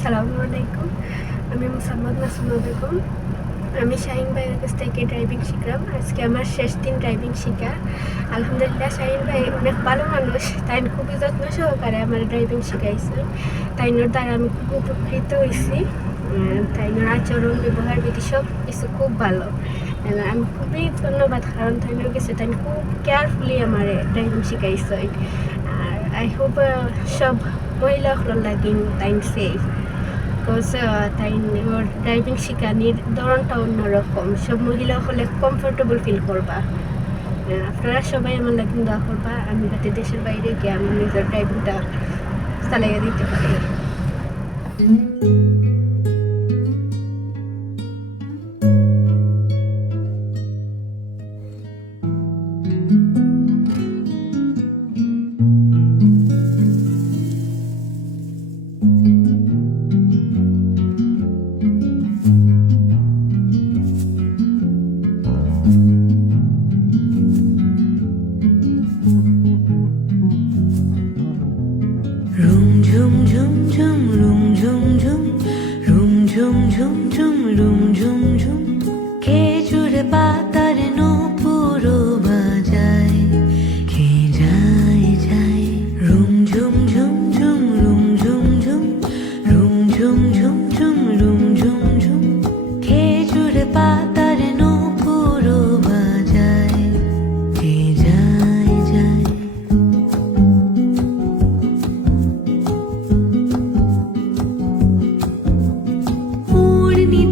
আসসালামু আলাইকুম। আমি মোসাম্মদ মাসুমা বেগম। আমি শাহিন ভাইয়ের কাছ থেকে ড্রাইভিং শিখলাম। আজকে আমার শেষ দিন ড্রাইভিং শিখা। আলহামদুলিল্লাহ, শাহিন ভাই অনেক ভালো মানুষ। তাই খুবই যত্ন সহকারে আমার ড্রাইভিং শিখাইছে। তাইনোর দ্বারা আমি খুব উপকৃত হয়েছি। তাইনোর আচরণ, ব্যবহার বিধি সব কিছু খুব ভালো। আমি খুবই ধন্যবাদ, কারণ তাইনোর কাছে তাই খুব কেয়ারফুলি আমার ড্রাইভিং শিখাইছে। আর আই হোপ সব মহিলাগুলোর লাগে তাই সেফ, বিকজ তাই ওর ড্রাইভিং শেখানির ধরনটা অন্যরকম। সব মহিলা হলে কমফোর্টেবল ফিল করবা। আপনারা সবাই আমার লাগে দোয়া করবা, আমি যাতে দেশের বাইরে গিয়ে আমি নিজের ড্রাইভিংটা চালাইয়া দিতে পারি। Rum ঝুম ঝুম ঝুম rum ঝুম ঝুম rum ঝুম ঝুম ঝুম rum ঝুম ঝুম খেজুর পাতার নূপুর বাজায় কে যায় যায় rum ঝুম ঝুম ঝুম rum ঝুম ঝুম rum ঝুম ঝুম ঝুম rum ঝুম ঝুম খেজুর পাতার নূপুর বাজায় কে যায় যায়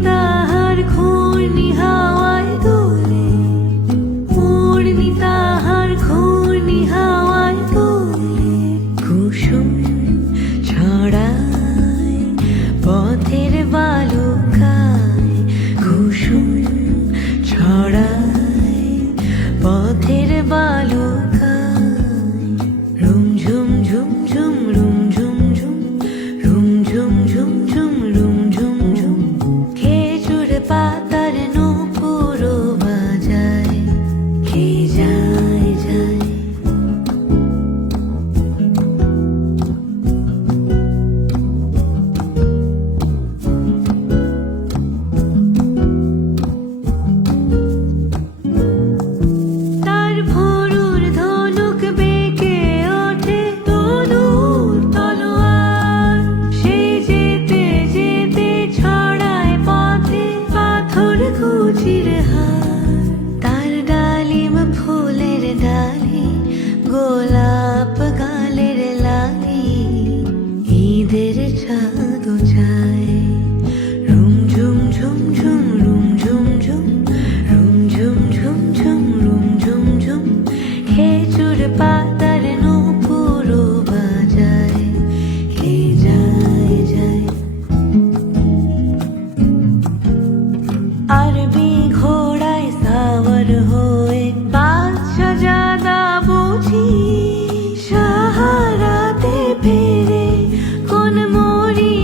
তাহার ঘূর্ণি হাওয়ায় দোলে উড়নি তাহার ঘূর্ণি হাওয়ায় দোলে কুসুম ছড়ায় পথের বালুকায় কুসুম ছড়ায় পথের বালুকায় রুম ঝুম ঝুম ঝুম রুম ঝুম ঝুম রুম ঝুম ঝুম ঝুম রুম ঝুম ঝুম খেজুর পাতার নূপুর বাজায় কে যায় যায় তার ভোরুর ধনুক বেঁকে ওঠে তনুর তলোয়ার সে যেতে যেতে ছড়ায় পথে পাথর কুচির হার তার ডালিম ফুলের ডালি গোলাপ গালের লালি ঈদের চাঁদ চায় রুম ঝুম ঝুম ঝুম রুম ঝুম ঝুম রুম ঝুম ঝুম ঝুম রুম ঝুম ঝুম খেজুর পাতার নূপুর বাজায় কে যায় যায় আরবি ঘোড়ায় সাওয়ার হয়ে বাদশা জাদা বুঝি সাহারাতে ফেরে কোন মরি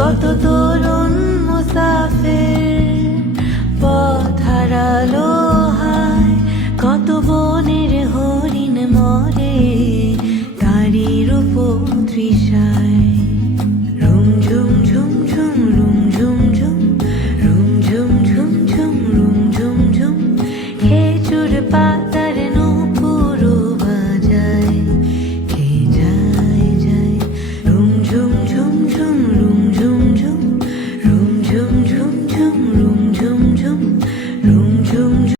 কত তরুণ মুসাফির পথ হারালো হায়, কত বনের হরিণ মরে তারি রূপ তৃষায়। ঝুম ঝুম ঝুম ঝুম